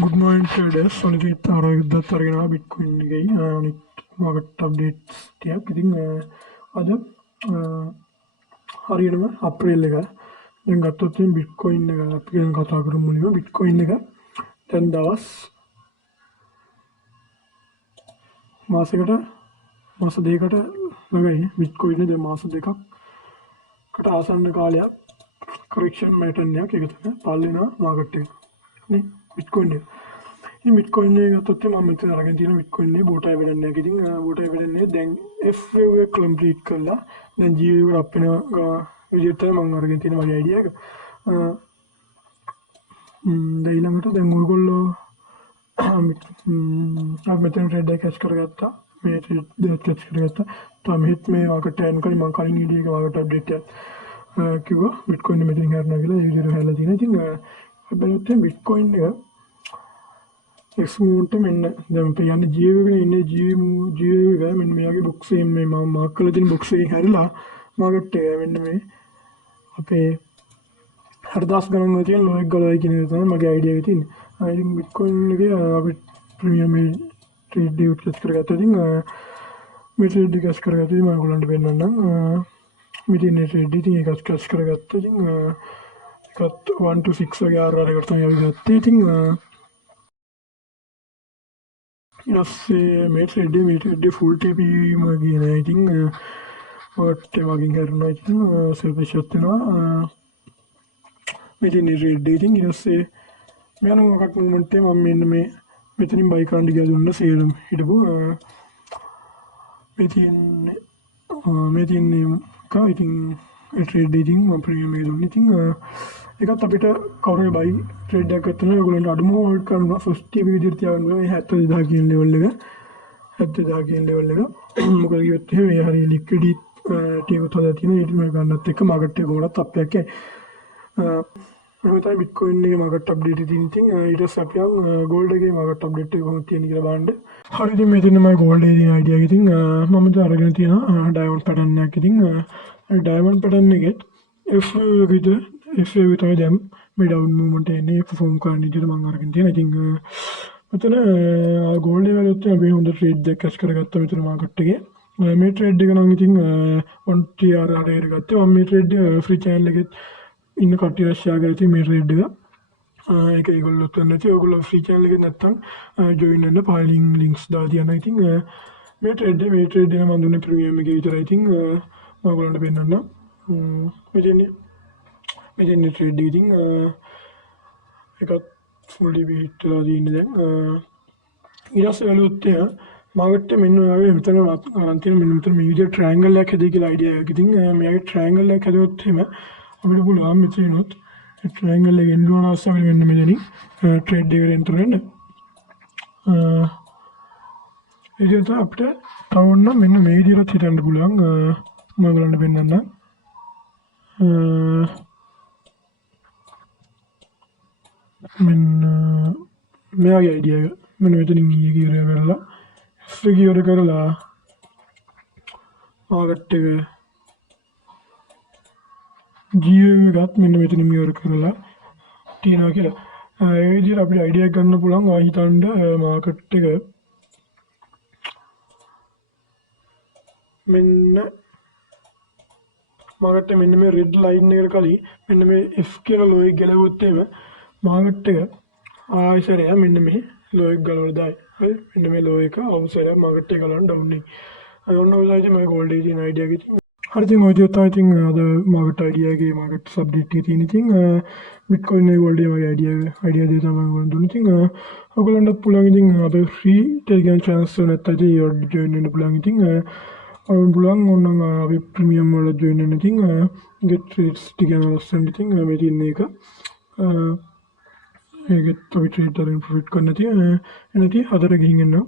Good morning traders. අනිත් ආරයුද්ධත් අරගෙන Bitcoin එකයි අනිත් මාකට් අප්ඩේට්ස් ටිකක්. ඉතින් අද හරියටම අප්‍රේල් එක දැන් ගත්තොත් බිට්කොයින් එක අපි ගැන කතා කරමු මුලින්ම. බිට්කොයින් එක දැන් දවස් මාස දෙකකට ළඟයි. බිට්කොයින් දැන් මාස දෙකකට ආසන්න කාලයක් correction pattern එකක් එකතන පාල් වෙනවා මාකට් එක. නේ බිට්කොයින් එක. මේ බිට්කොයින් එක ගත්තොත් මම මෙතන අරගෙන තියෙන බිට්කොයින් එකේ බෝටා එවිඩන්ස් එක. ඉතින් බෝටා එවිඩන්ස් එක දැන් FAU එක කම්ප්ලීට් කරලා දැන් GAU එක අප් වෙනවා විදිහට මම අරගෙන තියෙන මගේ අයිඩියා එක. දැන් ඊළඟට දැන් ඔයගොල්ලෝ මෙතන ට්‍රේඩ් එක කැච් කරගත්තා. මේ ට්‍රේඩ් එක කැච් කරගත්තා. තාමත් මේ මාකට් එක කලින් මම කලින් වීඩියෝ එකේ මාකට් අප්ඩේට් එකක් කිව්වා බිට්කොයින් එක මෙතනින් හරිනවා කියලා. ඒ විදිහට හැලලා තියෙනවා. ඉතින් හැබැයි බිට්කොයින් එක next move මෙන්න දැන් අපි යන්නේ GAU එකේ ඉන්නේ GAU එක මෙන්න මෙයාගේ box එකෙන් මේ මම මාක් කරලා තියෙන box එකෙන් හැරිලා මාකට් එක මෙන්න මේ අපේ 4000 ගණන් වල තියෙන low එක ගලවයි කියන එක තමයි මගේ අයිඩියා එකේ තියෙන්නේ. ඉතින් බිට්කොයින් එකේ අපි ප්‍රීමියම් මේ ට්‍රේඩ් එක කැච් කරගත්තා. ඉතින් මේ ට්‍රේඩ් එක කැච් කරගත්තා. මම ඔයගොල්ලන්ට පෙන්නන්නම්. මෙතන ට්‍රේඩ් ඉතින් ඒක කැච් කරගත්තා. ඉතින් ඒකත් 1 to 6 වගේ RR එකට තමයි අපි ගත්තේ. ඉතින් ඊළඟට මේ ට්‍රේඩ් ෆුල් TP මගේ නෑ. ඉතින් ඔට් වගේ කරනවා. ඉතින් සෙල්ෆ් ෂොට් වෙනවා. මෙතන ට්‍රේඩ් ඉතින් ඊළඟට මෙයන් මොකක් මොමන්ට් එක මම මෙන්න මේ මෙතනින් බයි කරන්න ගියා දුන්න සේලම් හිටපු මෙතන කා ඉතින් ට්‍රේඩ් ඉතින් මම ප්‍රීමියම් එක දුන්නා. ඉතින් ඒකත් අපිට කවුරු බයි ට්‍රේඩ් එකක් ගත්තම ඒගොල්ලන්ට අඩුම හෝල්ඩ් කරනවා. ෆස්ට් TP විදිහට තියාගන්න ඕනේ 70000 කියන ලෙවල් එක. 70000 කියන ලෙවල් එක. මොකද කිව්වොත් එහෙම මේ හරිය ලික්විඩිටි එකත් හදලා තියෙනවා. ඒක මේ ගන්නත් එක්ක මාකට් එක කොහොමවත් අප් එකක් එයි. එහෙනම් තමයි බිට්කොයින් එකේ මාකට් අප්ඩේට් එක තියෙන. ඉතින් ඊට පස්සේ අපි ගෝල්ඩ් එකේ මාකට් අප්ඩේට් එක කොහොමද තියෙන්නේ කියලා බලන්න. හරි ඉතින් මේ තියෙන මගේ ගෝල්ඩ් එකේ තියෙන අයිඩියා එක. ඉතින් මම දැන් අරගෙන තියෙනවා ඩයමන්ඩ් පැටර්න් එකක්. ඉතින් ඩයමන්ඩ් පැටර්න් එකේ FAU එක විතර FAU තමයි දැන් මේ ඩවුන් මූව්මන්ට් එන්නේ පර්ෆෝම් කරන විදිහට මම අරගෙන තියෙනවා. ඉතින් මෙතන ගෝල්ඩ් එක වලත් අපි හොඳ ට්‍රේඩ් එකක් කැච් කරගත්තා මෙතන මාකට් එකේ. මේ ට්‍රේඩ් එක නම් ඉතින් 1TR හරියට ගත්තා. මම මේ ට්‍රේඩ් ෆ්‍රී channel එකේ ඉන්න කට්ටිය ෂෙයා කරලා තියෙන මේ ට්‍රේඩ් එක. ඒක ඒගොල්ලොත් නැති ඔයගොල්ලෝ ෆ්‍රී channel එකේ නැත්තම් ජොයින් වෙන්න පයිලින් ලින්ක්ස් දාලා තියනවා. ඉතින් මේ ට්‍රේඩ් එක මම දුන්නේ ප්‍රීමියම් එකේ විතරයි. ඉතින් මම ඔයගොල්ලන්ට පෙන්නන්නම්. මෙතන ට්‍රේඩ් එක ඉතින් ඒකත් ෆුල් DB හිට් වෙලා තියෙන්නේ දැන්. ඊට පස්සේ බලුවොත් මාකට් එක මෙන්න ඔයාගේ මෙතන අරන් තියෙන මෙන්න මෙතන මේ විදිහට ට්‍රයැන්ගල් එකක් හැදෙයි කියලා අයිඩියා එකක්. ඉතින් මෙයාගේ ට්‍රයැන්ගල් එකක් හැදුවොත් එහෙම අපිට පුළුවන් මෙතනොත් ට්‍රයැන්ගල් එක එන්න ඕන අවශ්‍ය වෙන්නේ මෙන්න මෙතනින් ට්‍රේඩ් එකට එන්ටර් වෙන්න. ඒ විදිහට අපිට තවන්න මෙන්න මේ විදිහට හිතන්න පුළුවන්. මම ඔයගලන්ට පෙන්නන්නම්. මෙන්න මෙයාගේ අයිඩියා එක මෙන්න මෙතනින් ගියේ කියලා කරලා මාකට් එක GAU එකත් මෙන්න මෙතනින් ඉවර කරලා තියනවා කියලා. ඒ විදිහට අපිට අයිඩියා ගන්න පුළුවන්. හිතන්න මාකට් එක මෙන්න මාකට් එක මෙන්න මේ රෙඩ් ලයින් එකට කලින් මෙන්න මේ F කියන ලෝ එක ගැලවුවොත් එහෙම මාකට් එක ආයෙසරය මෙන්න මේ ලෝ එක ගලවලා දායි. හරි මෙන්න මේ ලෝ එක අවසරය මාකට් එක ගලවන්න ඩවුන් එක. ඔන්න ඔය විදිහට මම ගෝල්ඩ් එකේ තියෙන අයිඩියා එක. හරි ඉතින් ඔය විදිහට තමයි ඉතින් අද මාකට් අයිඩියා එකේ මාකට් අප්ඩේට් එකේ තියෙන. ඉතින් බිට්කොයින් එකේ ගෝල්ඩ් එකේ මගේ අයිඩියා දෙය තමයි ඔයගොල්ලෝ දුන්නේ. ඉතින් ඔයගොල්ලන්ටත් පුළුවන් ඉතින් අපේ ෆ්‍රී ටෙලිග්‍රෑම් channels එක නැත්නම් ඉතින් ජොයින් වෙන්න පුළුවන්. ඉතින් පුළුවන් ඕනනම් අපි ප්‍රීමියම් වල ජොයින් වෙන්න. ඉතින් get trades ටික අවශ්‍යයි. ඉතින් මේ තියෙන එක ඒකත් අපි ට්‍රේඩ් වලින් ප්‍රොෆිට් කරන්න තියෙන. එනදී හදට ගිහින් එන්න